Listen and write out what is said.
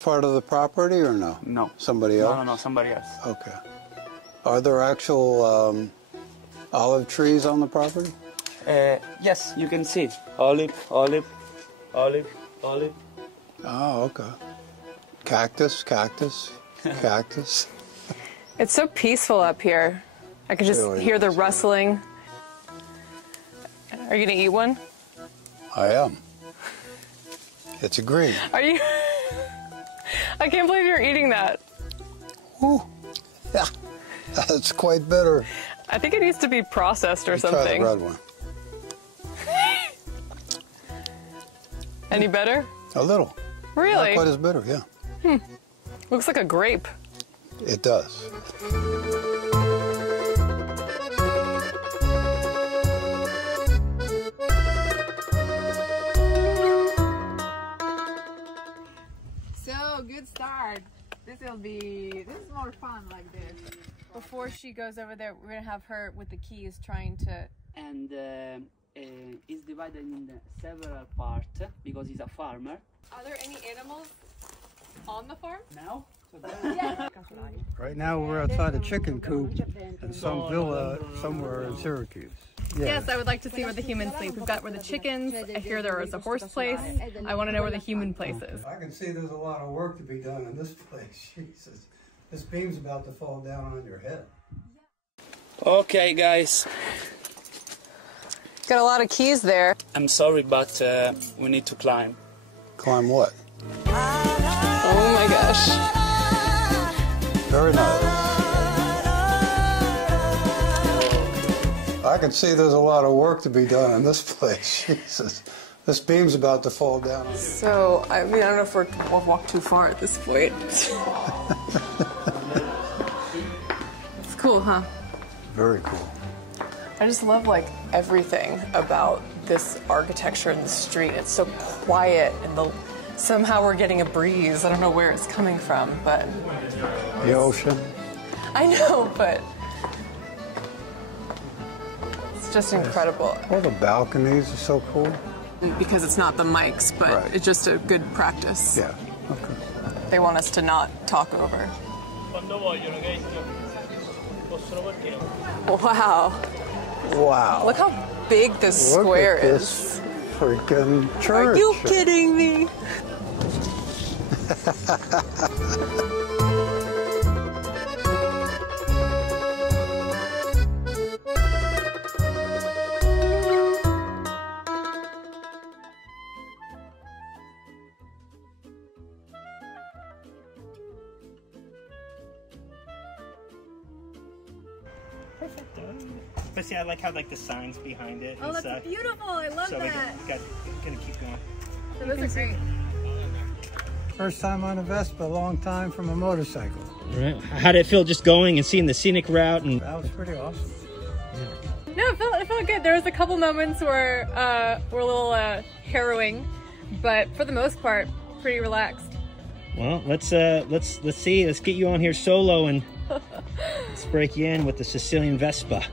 Part of the property or no? No. Somebody else? No, somebody else. Okay. Are there actual olive trees on the property? Yes, you can see it. Olive, olive, olive, olive. Oh, okay. Cactus, cactus, cactus. It's so peaceful up here. I can just Really hear the is, yeah. rustling. Are you gonna eat one? I am. It's a green. Are you? I can't believe you're eating that. Ooh. Yeah. That's quite bitter. I think it needs to be processed or Try something. the red one. Any better? A little. Really? Not quite as bitter, yeah. Looks like a grape. It does. So, good start. This is more fun like this. Before she goes over there, we're gonna have her with the keys trying to... And it's divided in several parts because he's a farmer. Are there any animals on the farm? Now? Right now we're outside a chicken coop in some villa somewhere in Syracuse. Yes, I would like to see where the humans sleep. We've got where the chickens, I hear there is a horse place. I want to know where the human place is. I can see there's a lot of work to be done in this place. Jesus. This beam's about to fall down on your head. Okay, guys. Got a lot of keys there. I'm sorry, but we need to climb. Climb what? Oh my gosh. Very nice. I can see there's a lot of work to be done in this place. Jesus. This beam's about to fall down on you. So, I mean, I don't know if we'll walk too far at this point. It's cool, huh? Very cool. I just love, like, everything about this architecture in the street. It's so quiet, and somehow we're getting a breeze. I don't know where it's coming from, but... The ocean. I know, but... It's just incredible. All the balconies are so cool. Because it's not the mics, but Right. it's just a good practice. Yeah, okay. They want us to not talk over. Wow. Wow. Look how big this Look square at is. this freaking church. Are you kidding me? But see, I like how the signs behind it. Oh, that's beautiful. I love so that. Gonna keep going. Those are great. First time on a Vespa, long time from a motorcycle. Right. How did it feel just going and seeing the scenic route? And That was pretty awesome. No, it felt good. There was a couple moments where were a little harrowing, but for the most part, pretty relaxed. well, let's see. Let's get you on here solo and let's break you in with the Sicilian Vespa.